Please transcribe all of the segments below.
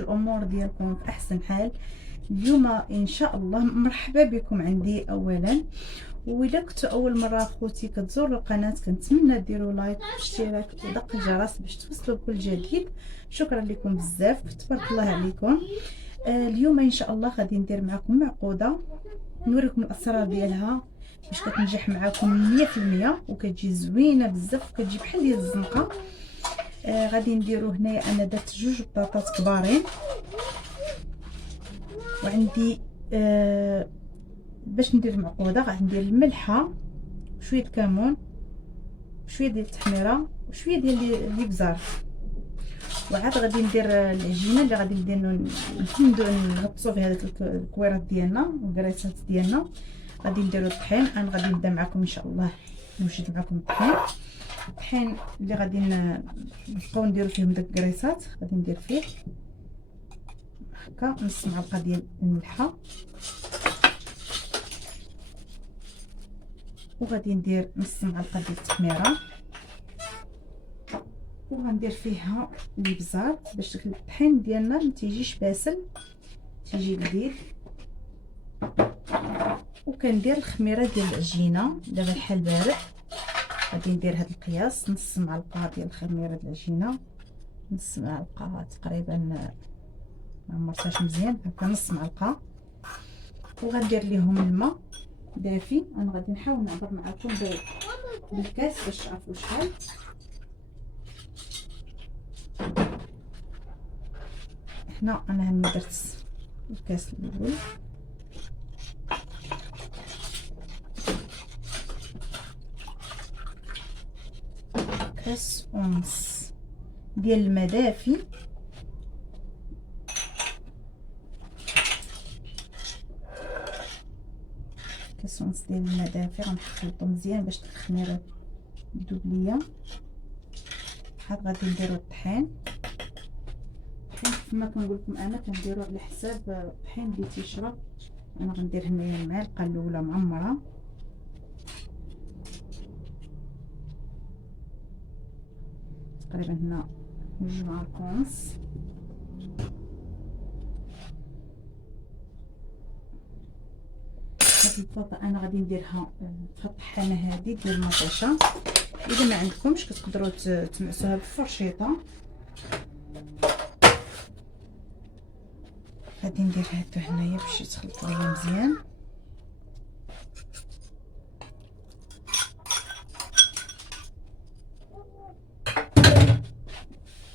الامور ديالكم في احسن حال. اليوم ان شاء الله مرحبا بكم عندي اولا. وإلا كنتو اول مره اخوتي كتزوروا القناه كنتمنى ديروا لايك واشتراك ودق الجرس باش توصلوا كل جديد. شكرا لكم بزاف، تبارك الله عليكم. اليوم ان شاء الله غادي ندير معكم معقوده نوريكم الاسرار ديالها باش كتنجح معكم 100% وكتجي زوينه بزاف وكتجي بحال ديال الزنقه. غادي نديرو هنايا انا درت 2 بطاطات كبارين، وعندي باش ندير المعقوده غادي ندير الملحه وشويه الكمون وشويه ديال التحميره وشويه ديال الابزار، وعاد غادي ندير العجينه اللي غادي نحمدو نغطسو فيها هذاك الكويرات ديالنا والكريسات ديالنا. غادي نديرو الطحين. انا غادي نبدا معكم ان شاء الله نوجد معكم الطحين اللي غادي نبقاو نديرو فيهم داك الكريسات. غادي ندير فيه هكا نص معلقه ديال الملحه، وغادي ندير نص معلقه ديال التحميره، وغندير فيها الابزار باش داك الطحين ديالنا ما تيجيش باسل، تيجي لذيذ. وكندير الخميره ديال العجينه دابا الحال بارد. غادي ندير هذا القياس نص معلقه ديال الخميره ديال العجينه، نص معلقه تقريبا ما عمرتهاش مزيان هكا نص معلقه. وغندير ليهم الماء دافي. انا غادي نحاول نعبر معكم بالكاس باش تعرفوا شحال. هنا انا هاني درت الكاس الاول، كاس ونص ديال الماء دافي. كاس ونص ديال الماء دافي غنخلطو مزيان باش الخميره تذوب ليا. عاد غادي نديرو الطحين. كما كنقول لكم انا كنديرو على حساب الطحين اللي تيشرب. انا غندير هنايا المعلقه الاولى معمره، تقريبا هنا 2 معالق ونص. هاد البطاطا انا غادي نديرها في الطحانه هذه ديال المطيشه. اذا ما عندكمش كتقدروا تمعسوها بالفرشيطه. غادي ندير هادو هنايا باش يتخلطوا ليا مزيان.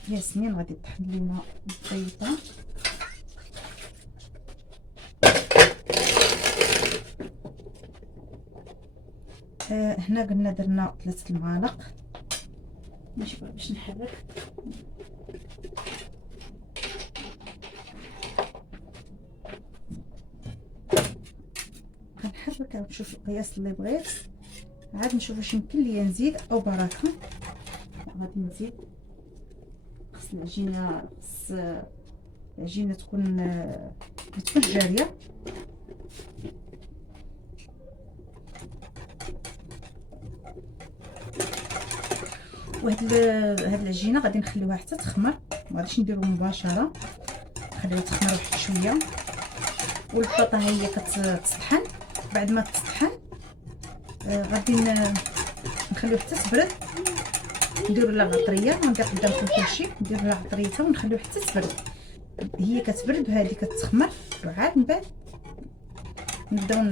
ياسمين غادي تطحن لينا البيضه. هنا قلنا درنا 3 المعالق. ماشي باش نحرك. كنحرك نشوف القياس اللي بغيت، عاد نشوف واش يمكن ليا نزيد او بركه. غادي نزيد. خص العجينه تكون ما تكونش جاريه. وهاد العجينه غادي نخليوها حتى تخمر، ما غاديش نديرو مباشره، نخليوها تخمر واحد شويه. والبطاطا هي كتطحن. بعد ما تطحن غادي نخليوها حتى تبرد. نديرو لها عطريه، غندير قدامكم كلشي. ندير لها عطريتها ونخليوها حتى تبرد. هي كتبرد وهذه كتخمر، وعاد من بعد نبداو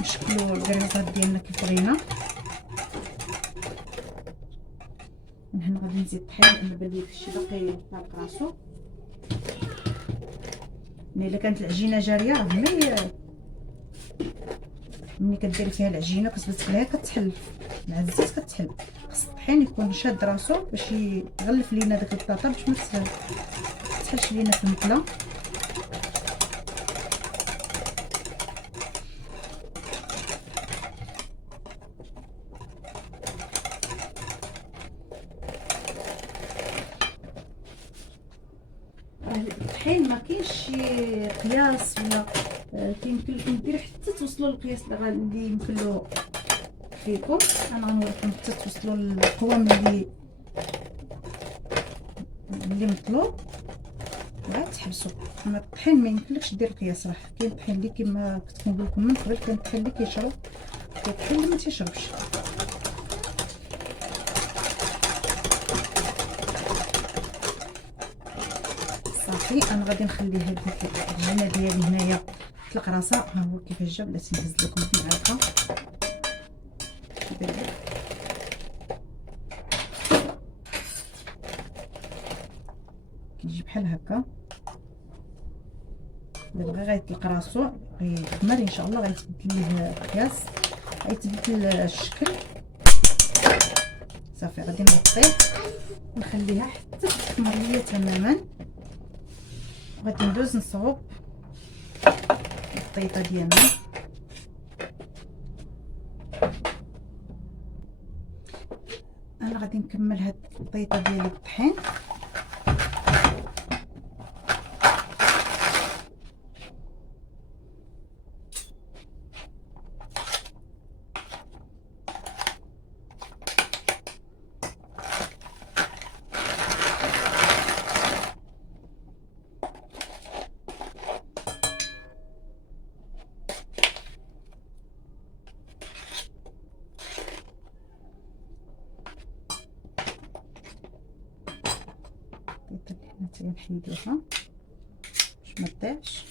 نشكلوا الكريسات ديالنا كيف بغينا. من هنا غادي نزيد الطحين لان بان لي داكشي باقي طالق راسو. الا كانت العجينه جاريه راه ملي كديري فيها العجينه كتبت عليها كتحلف مع الزيت كتحل. خص الطحين يكون شاد راسو باش يغلف لينا داك البطاطا باش ما تسحلش لينا في المقله. الطحين ما كاينش شي قياس ولا يمكن لكم ديروا حتى توصلوا للقياس اللي يمكن له فيكم. انا غنوريكم حتى توصلوا للقوام اللي مطلوب. وعاد تحبسوا. اما الطحين ما يمكنلكش دير القياس، راه كاين الطحين اللي كيما كنت كنقول لكم من قبل، كاين الطحين اللي كيشرب، كاين الطحين اللي ما تيشربش. صافي انا غادي نخلي هذيك العجينه ديالي هنايا تطلق راسها. ها هو كيفاش جا، بلاتي نهز لكم بالمعلقه. كيجي بحال هكا. دابا غير غيطلق راسو، غيخمر ان شاء الله، غيتبدل ليه القياس، غيتبدل الشكل. صافي غادي نغطيه ونخليها حتى تخمر ليا تماما. غادي ندوز نصوب الطيطه ديالنا. انا غادي نكمل هاد الطيطه ديال الطحين. نحيدوها باش ما تضيعش.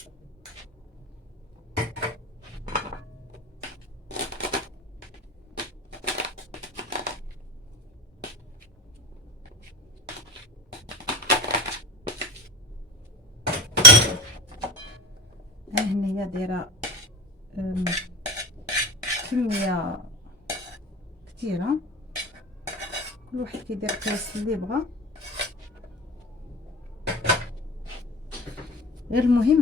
انا هنايا دايره كميه كثيره، كل واحد كيدير القياس اللي بغا. غير المهم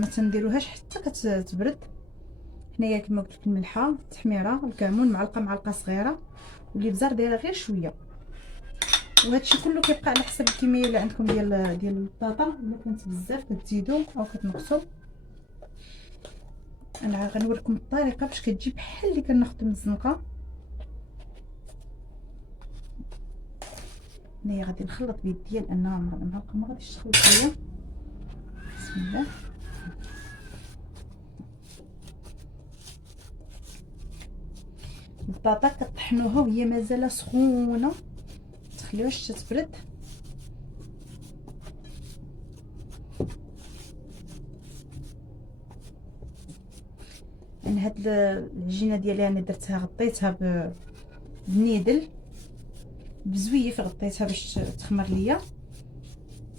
ما تنديروهاش حتى كتبرد. هنايا كما قلت لكم الملحه، التحميره، الكمون، معلقه صغيره، والابزار دايره غير شويه. وهادشي كله كيبقى على حسب الكميه اللي عندكم ديال البطاطا. الا كانت بزاف كتزيدوا او كتنقصوا. انا غنوريكم الطريقه باش كتجي بحال اللي كناخذ من الزنقه. هنايا غادي نخلط بيديا لانها المعلقه ما غاديش تخلط ليا. بسم الله. البطاطا كطحنوها وهي مازال سخونه، تخليوهاش تتبرد. انا هاد العجينه ديالي انا درتها، غطيتها بالنيدل بزويف، غطيتها باش تخمر ليا.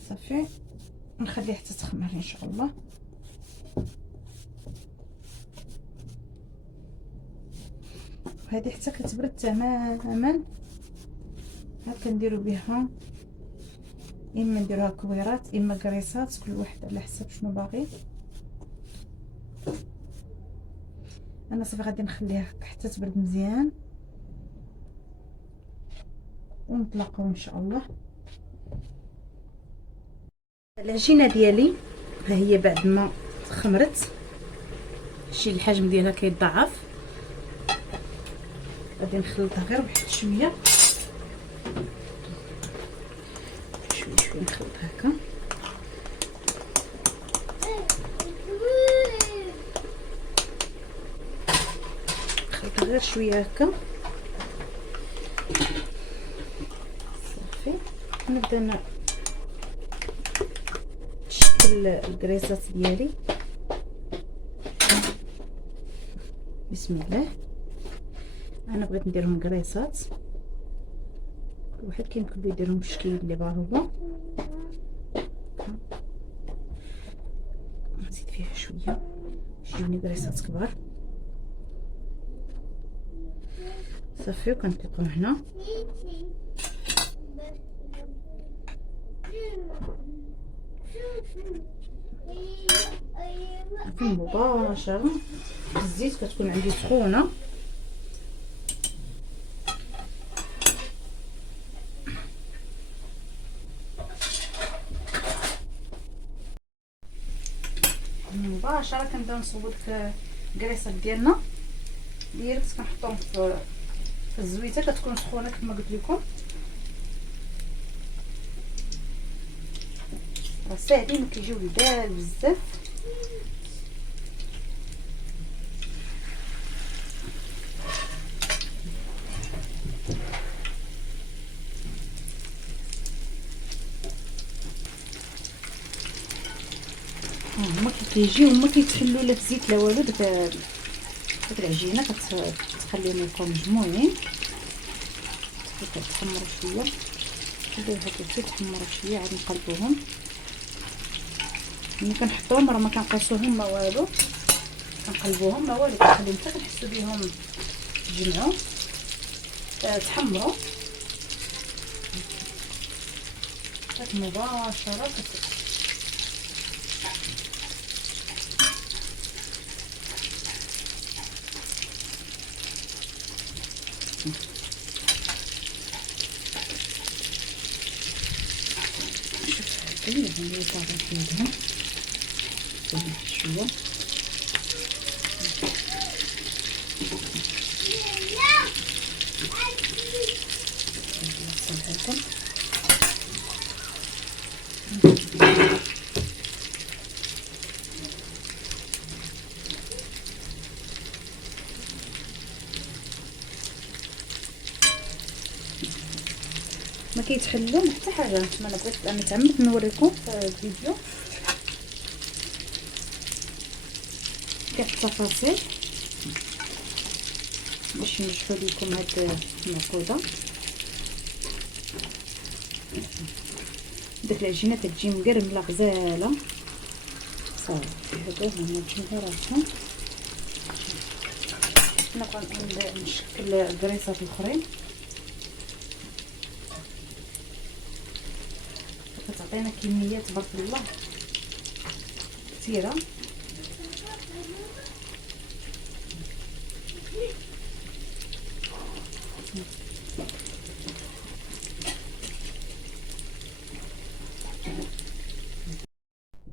صافي نخليها حتى تخمر ان شاء الله. هذه حتى كتبرد تماما. هكا نديرو بها، اما نديروها كويرات اما كريسات، كل واحد على حسب شنو باغي. انا صافي غادي نخليها حتى تبرد مزيان ونطلقوا ان شاء الله. العجينه ديالي ها هي بعد ما تخمرت، شي الحجم ديالها كيتضاعف. غادي نخلطها غير واحد شويه شويه نخلطها هكا. نخلطها غير شويه هكا. صافي نبدا نشكل الكريسات ديالي. بسم الله. انا بغيت نديرهم كريسات، كل واحد كيمكن له يديرهم بالشكل اللي بغا هو. نزيد فيها شويه باش يجوني كريسات كبار. صافي وكنطلقهم هنا. مباشره الزيت كتكون عندي سخونه. مباشره كنبداو نصوبوا ديك الكريسات ديالنا ديريكت، كنحطوهم في الزويته كتكون سخونه كما قلت لكم. راه ساهلين وكيجيو لذاذ بزاف. هما كيجيو هما كيتحلوا لا في زيت لا والو. داك العجينه كتخليهم يبقاو مجموعين، كتحمروا شويه، ندير هكا كيتحمروا شويه عاد نقلبوهم. ملي كنحطوهم راه ما كنقصوهم ما والو، كنقلبوهم ما والو، كنخليهم حتى كنحسوا بهم تجمعوا تحمروا. هاك مباشره هي طاغي فيهم شويه. ما كيتحلوا حتى حاجه. ما انا بغيت انا تعمدت نوريكم في الفيديو كاع التفاصيل باش نشرح لكم هاد المعقوده. داك العجينه كتجي مقرمله غزاله صافي. هادو هما الجمهوراتهم. انا غنشكل الكريسات الاخرين كتعطينا كميه تبارك الله كثيره.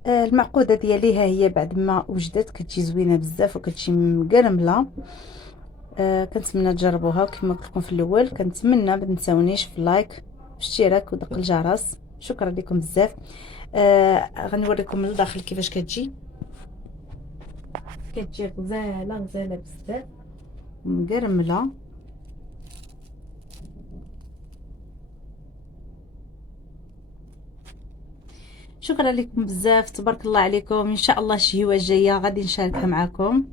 المعقوده ديالي ها هي بعد ما وجدت كتجي زوينه بزاف وكتجي مقرمله. كنتمنى تجربوها. وكما قلت لكم في الاول كنتمنى ما تنساونيش في اللايك والاشتراك ودق الجرس. شكرا لكم بزاف. غنوريكم من الداخل كيفاش كتجي غزاله غزاله بزاف مقرمله. شكرا لكم بزاف، تبارك الله عليكم. ان شاء الله الشهيوه الجايه غادي نشاركها معكم.